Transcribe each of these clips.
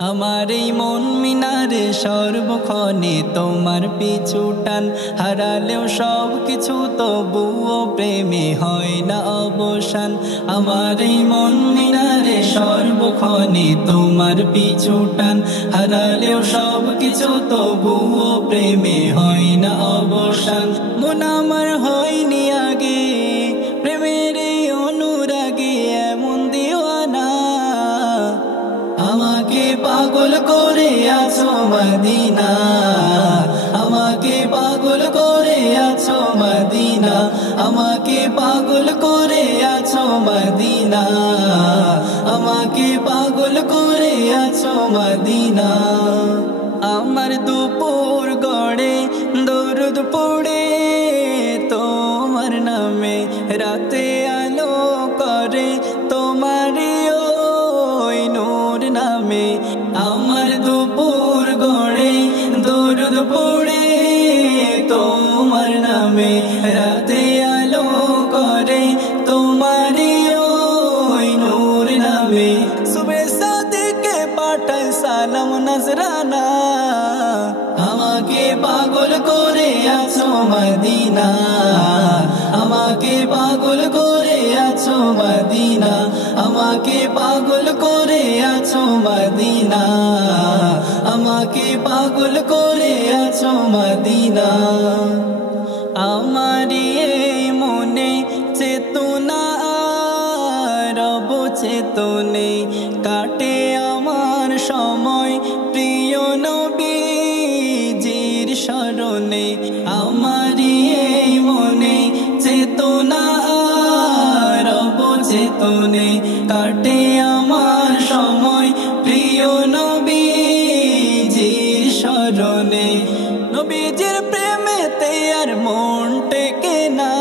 আমার এই মন মিনারে সর্বক্ষণে তোমার পিছু টান, হারালেও সব কিছু তবুও প্রেমে হয় না অবসান। আমার এই মন মিনারে সর্বক্ষণে তোমার পিছু টান, হারালেও সব কিছু তবুও প্রেমে হয় না অবসান। মন আমার হয়নি আগে প্রেমের অনুরাগে এমন দিওয়ানা, আমাকে পাগল করে আছো মদিনা, আমাকে পাগল করে আছো মদিনা, আমাকে পাগল করে আছো মদিনা, আমাকে পাগল করে আছো মদিনা। আমার দুপুর গড়ে দরুদ পড়ে তোমার নামে, রাতে আলো করে তোমারই ওই নূর নামে। আমার দুপুর গড়ে দরুদ পড়ে তোমার নামে, রাতে আলো করে তোমারই ওই নূর নামে। সুবে সাদিকে পাঠায় সালাম নজরানা, আমাকে পাগল করে আছো মদিনা, আমাকে পাগল করে আছো মদিনা, আমাকে পাগল করে আছো মদিনা, আমাকে পাগল করে আছো মদিনা। আমারি এই মনে চেতনা রব চেতনে, কাটে আমার সময় প্রিয় নবীজির স্মরণে। আমারি এই মনে চেতনা রব চেতনে, কাটে আমার সময় প্রিয় নবীজির স্মরণে। নবীজির প্রেমেতে আর মন টেকে না,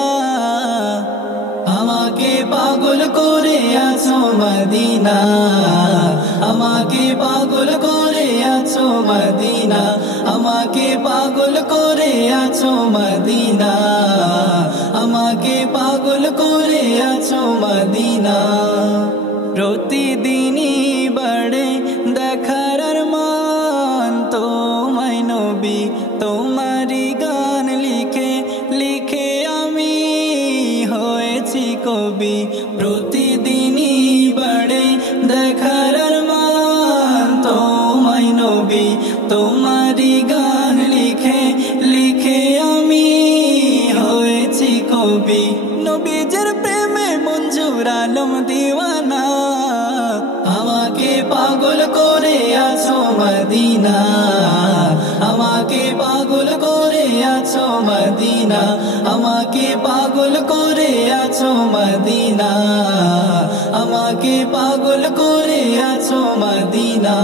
আমাকে পাগল করে আছো মদিনা, আমাকে পাগল করে আছো মদিনা, আমাকে পাগল করে আছো মদিনা, আমাকে পাগল করে আছো মদিনা। প্রতিদিনই বাড়ে দেখার মান তোমায় নবী, তোমারই গান লিখে লিখে আমি হয়েছি কবি। প্রতিদিনই বাড়ে দেখার মান তোমায় নবী, তোমারই গান লিখে লিখে আমি হয়েছি কবি। নবীজির প্রেমে মঞ্জুর আলম দিওয়ানা, আমাকে পাগল করে আছো মদিনা, আমাকে পাগল করে আছো মদিনা, আমাকে পাগল করে আছো মদিনা, আমাকে পাগল করে আছো মদিনা।